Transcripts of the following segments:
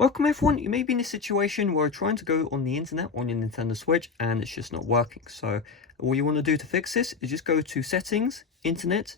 Welcome everyone. You may be in a situation where you're trying to go on the internet on your Nintendo Switch and it's just not working. So all you want to do to fix this is just go to settings, internet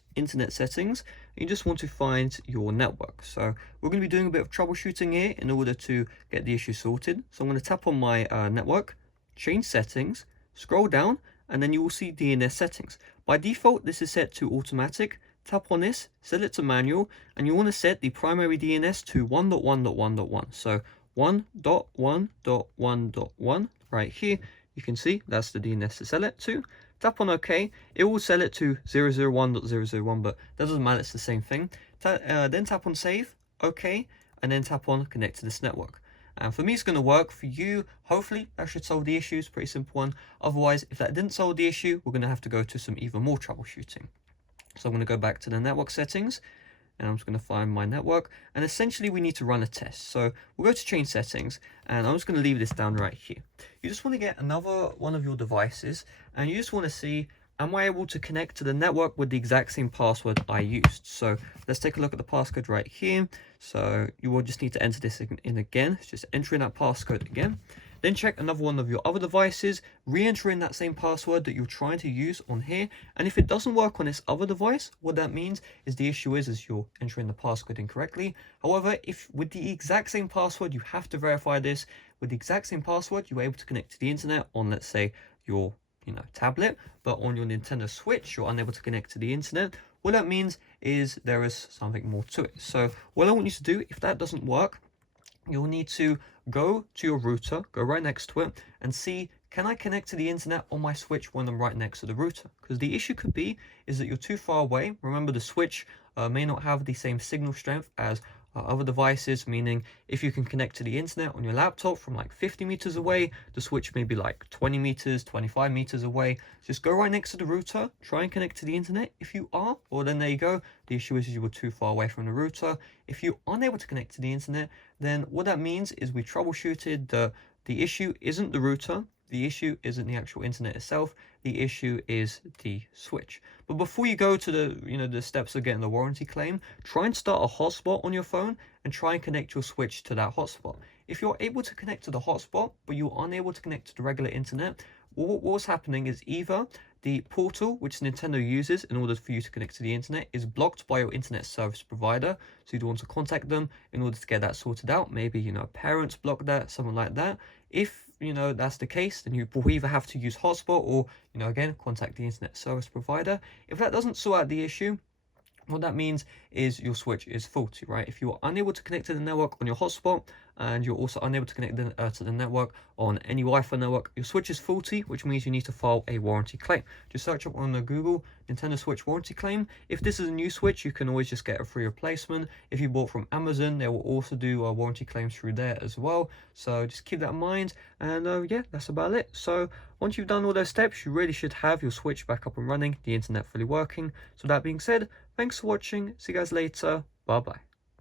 settings. You just want to find your network. So we're going to be doing a bit of troubleshooting here in order to get the issue sorted. So I'm going to tap on my network, change settings, scroll down, and then you will see DNS settings. By default, this is set to automatic. Tap on this, set it to manual, and you want to set the primary DNS to 1.1.1.1. So 1.1.1.1 right here. You can see that's the DNS to set it to. Tap on OK. It will set it to 001.001, but that doesn't matter, it's the same thing. Then tap on save, OK, and then tap on connect to this network. And for me, it's going to work. For you, hopefully, that should solve the issue. It's a pretty simple one. Otherwise, if that didn't solve the issue, we're going to have to go to some even more troubleshooting. So I'm going to go back to the network settings and I'm just going to find my network, and essentially we need to run a test. So we'll go to change settings and I'm just going to leave this down right here. You just want to get another one of your devices and you just want to see, am I able to connect to the network with the exact same password I used? So let's take a look at the passcode right here. So you will just need to enter this in again. It's just entering that passcode again. Then check another one of your other devices, re-enter in that same password that you're trying to use on here. And if it doesn't work on this other device, what that means is the issue is you're entering the passcode incorrectly. However, if with the exact same password, you have to verify this. With the exact same password, you're able to connect to the internet on, let's say, your tablet, but on your Nintendo Switch, you're unable to connect to the internet. What that means is there is something more to it. So what I want you to do, if that doesn't work, you'll need to go to your router, go right next to it and see, can I connect to the internet on my Switch when I'm right next to the router? Because the issue could be is that you're too far away. Remember, the Switch may not have the same signal strength as other devices, meaning if you can connect to the internet on your laptop from like 50 meters away, the Switch may be like 20 meters, 25 meters away. Just go right next to the router, try and connect to the internet. If you are, well then there you go. The issue is you were too far away from the router. If you're unable to connect to the internet, then what that means is we troubleshooted the issue isn't the router. The issue isn't the actual internet itself. The issue is the Switch. But before you go to the steps of getting the warranty claim, try and start a hotspot on your phone and try and connect your Switch to that hotspot. If you're able to connect to the hotspot, but you're unable to connect to the regular internet, what's happening is either the portal which Nintendo uses in order for you to connect to the internet is blocked by your internet service provider. So you'd want to contact them in order to get that sorted out. Maybe, parents block that, something like that. If, that's the case, then you will either have to use hotspot or, again, contact the internet service provider. If that doesn't sort out the issue, what that means is your Switch is faulty, right? If you're unable to connect to the network on your hotspot and you're also unable to connect to the network on any Wi-Fi network, your Switch is faulty, which means you need to file a warranty claim. Just search up on the Google Nintendo Switch warranty claim. If this is a new Switch, you can always just get a free replacement. If you bought from Amazon, they will also do warranty claims through there as well. So just keep that in mind. And yeah, that's about it. So once you've done all those steps, you really should have your Switch back up and running, the internet fully working. So that being said, thanks for watching. See you guys later. Bye bye.